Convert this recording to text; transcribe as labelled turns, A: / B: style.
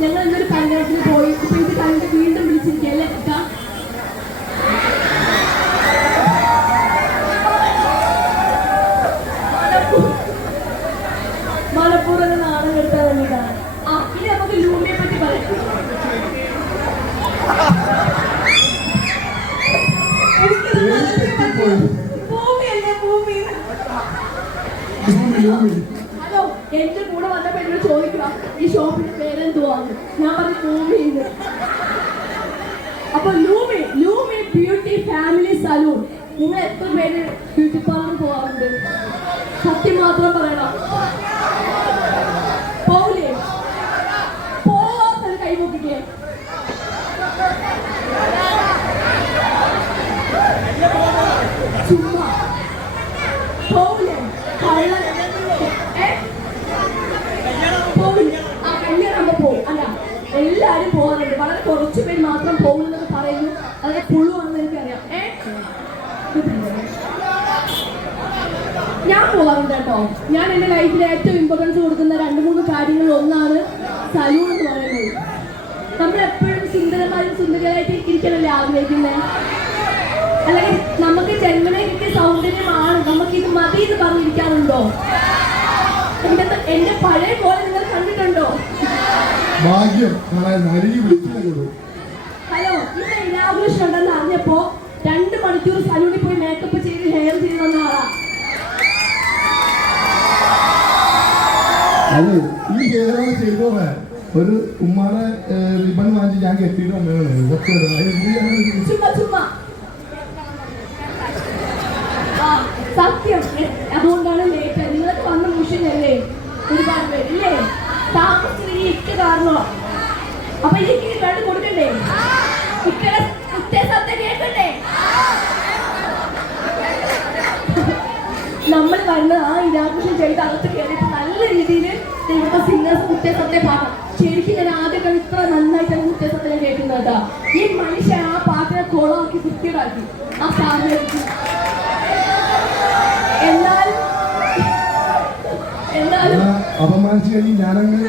A: ഞങ്ങൾ ഇന്നൊരു കല്യാണത്തിന് പോയി ഇപ്പൊ ഇത് കണ്ടിട്ട്
B: ലൂമി, ലൂമി.
A: ഹലോ എന്റെ കൂടെ വന്നപ്പോ എന്നോട് ചോദിക്കുക ഈ ഷോപ്പിന്റെ പേരെന്തുവാന്ന്? ഞാൻ പറഞ്ഞു ലൂമിന്ന് അപ്പൊ Lumi Lumi beauty family salon. നിങ്ങൾ എത്ര പേര് ബ്യൂട്ടി പാർലർ പോവാറുണ്ട്? സത്യം മാത്രം പറയണം. എല്ലാരും പോകാറുണ്ട്. വളരെ കുറച്ച് പേര് മാത്രം പോകുന്നത് പറയുന്നു. അതൊക്കെ പുള്ളുവാണെന്ന് എനിക്കറിയാം. ഏ? ഞാൻ പോകാറുണ്ട് കേട്ടോ. ഞാൻ എന്റെ ലൈഫിൽ ഏറ്റവും ഇമ്പോർട്ടൻസ് കൊടുക്കുന്ന രണ്ട് മൂന്ന് കാര്യങ്ങൾ ഒന്നാണ് സലൂൺ എന്ന് പറയുന്നത്. നമ്മൾ എപ്പോഴും സുന്ദരമായും സുന്ദരമായിട്ട് ഇരിക്കാനല്ലേ ആഗ്രഹിക്കുന്നത് അല്ലെങ്കിൽ നമുക്ക് ജന്മനെ കിട്ടിയ സൗന്ദര്യമാണ്. നമുക്ക് ഇത് മതി എന്ന് പറഞ്ഞിരിക്കാറുണ്ടോ? എന്റെ എന്റെ പഴയ പോലെ നിങ്ങൾ കണ്ടിട്ടുണ്ടോ?
B: ഭാഗ്യം.
A: ഹലോ ഇന്ന് ഇനാഗുറേഷൻ ഉണ്ടെന്ന് അറിഞ്ഞപ്പോ രണ്ട് മണിക്കൂർ സലൂണിൽ പോയി മേക്കപ്പ് ചെയ്ത് ഹെയർ ചെയ്ത് വന്ന ആളാ.
B: അത് ഈ കേരളം ചെയ്തോളെ ഒരു ഉമ്മാടെ റിബൺ വാങ്ങി ഞാൻ കെട്ടിയിട്ട് വന്നതാണ്?
A: ചുമ്മാ ചുമ്മാ. സത്യം. അതുകൊണ്ടാണ് ഒരുപാട് പേര് ഇല്ലേ? താമസിച്ചത് ഈ ഇക്ക കാരണോ അപ്പൊ ഈ കണ്ടു കൊടുക്കണ്ടേ? ഇക്കടെ കേൾക്കണ്ടേ? നമ്മൾ കണ്ട് ആ ഇനാഘോഷം ചെയ്ത് അകത്ത് കയറിയപ്പോൾ നല്ല രീതിയിൽ ദൈവത്തെ സിംഗേഴ്സ് കുറ്റസത്തെ പാടാം. ശരിക്കും ഞാൻ ആദ്യം ഇത്ര നന്നായിട്ടാണ് കുറ്റസത്തിനെ കേൾക്കുന്നത്. ഈ മനുഷ്യൻ ആ പാട്ടിനെ കോളാക്കി വൃത്തിയിലാക്കി ആ സാഹചര്യത്തിൽ
B: അപമാനിച്ചു കഴിഞ്ഞ് ഞാനങ്ങ്